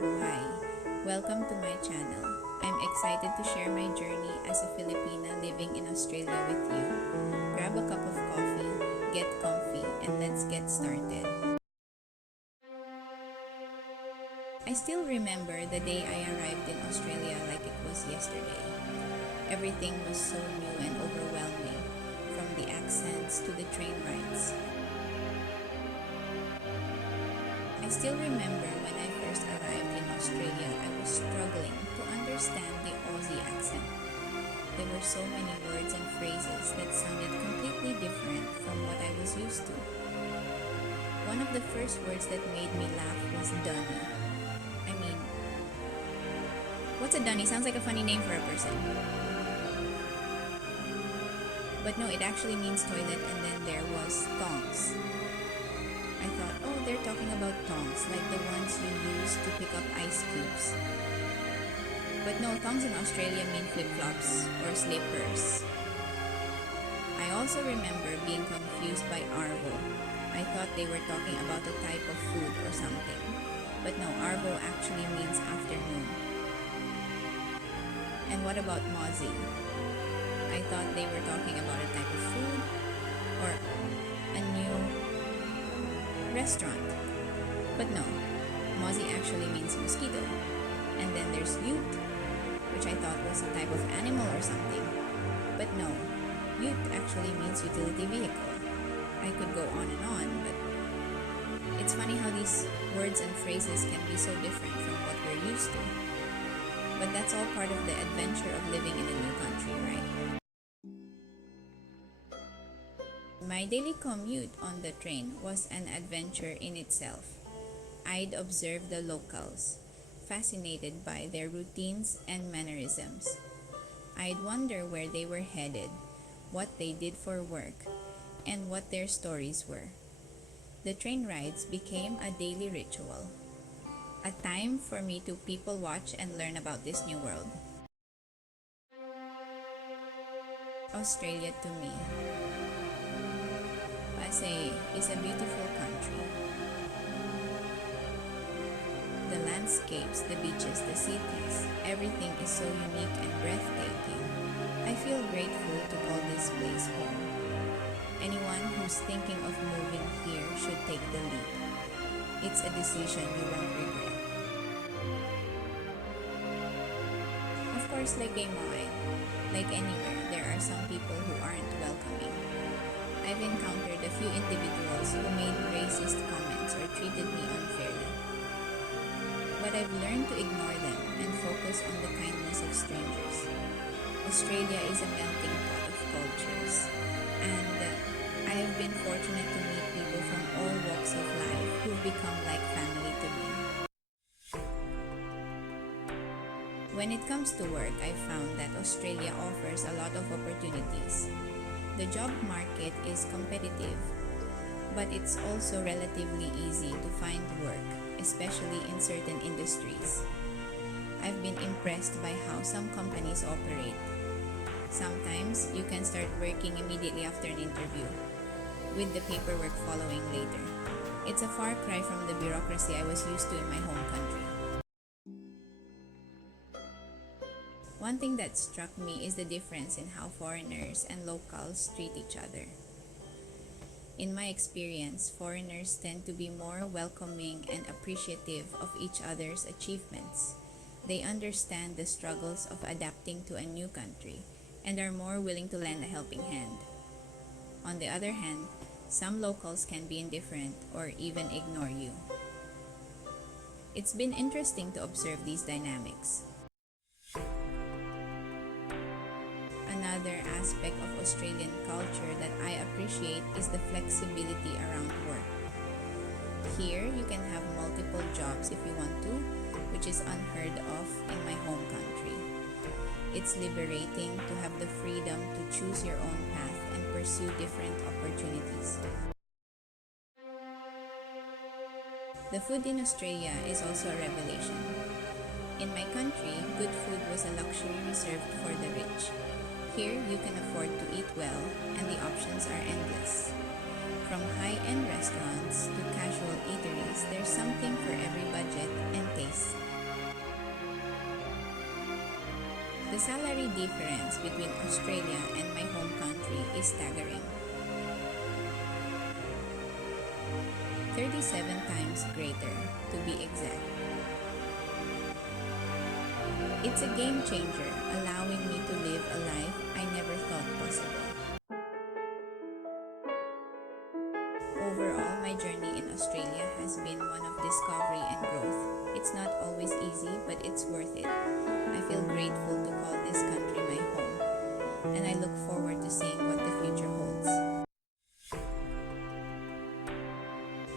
Mabuhay! Welcome to my channel. I'm excited to share my journey as a Filipina living in Australia with you. Grab a cup of coffee, get comfy, and let's get started. I still remember the day I arrived in Australia like it was yesterday. Everything was so new and overwhelming, from the accents to the train rides. I still remember when I first arrived in Australia, I was struggling to understand the Aussie accent. There were so many words and phrases that sounded completely different from what I was used to. One of the first words that made me laugh was dunny. I mean, what's a dunny? Sounds like a funny name for a person. But no, it actually means toilet, and then there was tongs. I thought, oh, they're talking about tongs, like the ones you use to pick up ice cubes. But no, tongs in Australia mean flip-flops or slippers. I also remember being confused by arvo. I thought they were talking about a type of food or something. But no, arvo actually means afternoon. And what about mozzie? I thought they were talking about a type of food or a new restaurant. But no, mozzie actually means mosquito. And then there's ute, which I thought was a type of animal or something. But no, ute actually means utility vehicle. I could go on and on, but it's funny how these words and phrases can be so different from what we're used to. But that's all part of the adventure of living in a new country, right? My daily commute on the train was an adventure in itself. I'd observe the locals, fascinated by their routines and mannerisms. I'd wonder where they were headed, what they did for work, and what their stories were. The train rides became a daily ritual, a time for me to people watch and learn about this new world. Australia to me, I say, is a beautiful country. The landscapes, the beaches, the cities, everything is so unique and breathtaking. I feel grateful to call this place home. Anyone who's thinking of moving here should take the leap. It's a decision you won't regret. Of course, like gay Moai, like anywhere, there are some people who aren't welcoming. I've encountered a few individuals who made racist comments or treated me unfairly. But I've learned to ignore them and focus on the kindness of strangers. Australia is a melting pot of cultures, and I have been fortunate to meet people from all walks of life who've become like family to me. When it comes to work, I found that Australia offers a lot of opportunities. The job market is competitive, but it's also relatively easy to find work, especially in certain industries. I've been impressed by how some companies operate. Sometimes you can start working immediately after an interview, with the paperwork following later. It's a far cry from the bureaucracy I was used to in my home country. One thing that struck me is the difference in how foreigners and locals treat each other. In my experience, foreigners tend to be more welcoming and appreciative of each other's achievements. They understand the struggles of adapting to a new country and are more willing to lend a helping hand. On the other hand, some locals can be indifferent or even ignore you. It's been interesting to observe these dynamics. Another aspect of Australian culture that I appreciate is the flexibility around work. Here, you can have multiple jobs if you want to, which is unheard of in my home country. It's liberating to have the freedom to choose your own path and pursue different opportunities. The food in Australia is also a revelation. In my country, good food was a luxury reserved for the rich. Here, you can afford to eat well, and the options are endless. From high-end restaurants to casual eateries, there's something for every budget and taste. salary difference between Australia and my home country is staggering. 37 times greater, to be exact. It's a game changer, allowing me to live a life I never thought possible. Overall, my journey in Australia has been one of discovery and growth. It's not always easy, but it's worth it. I feel grateful to call this country my home, and I look forward to seeing what the future holds.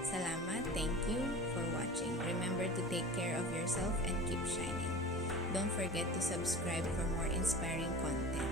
Salamat, thank you for watching. Remember to take care of yourself and keep shining. Don't forget to subscribe for more inspiring content.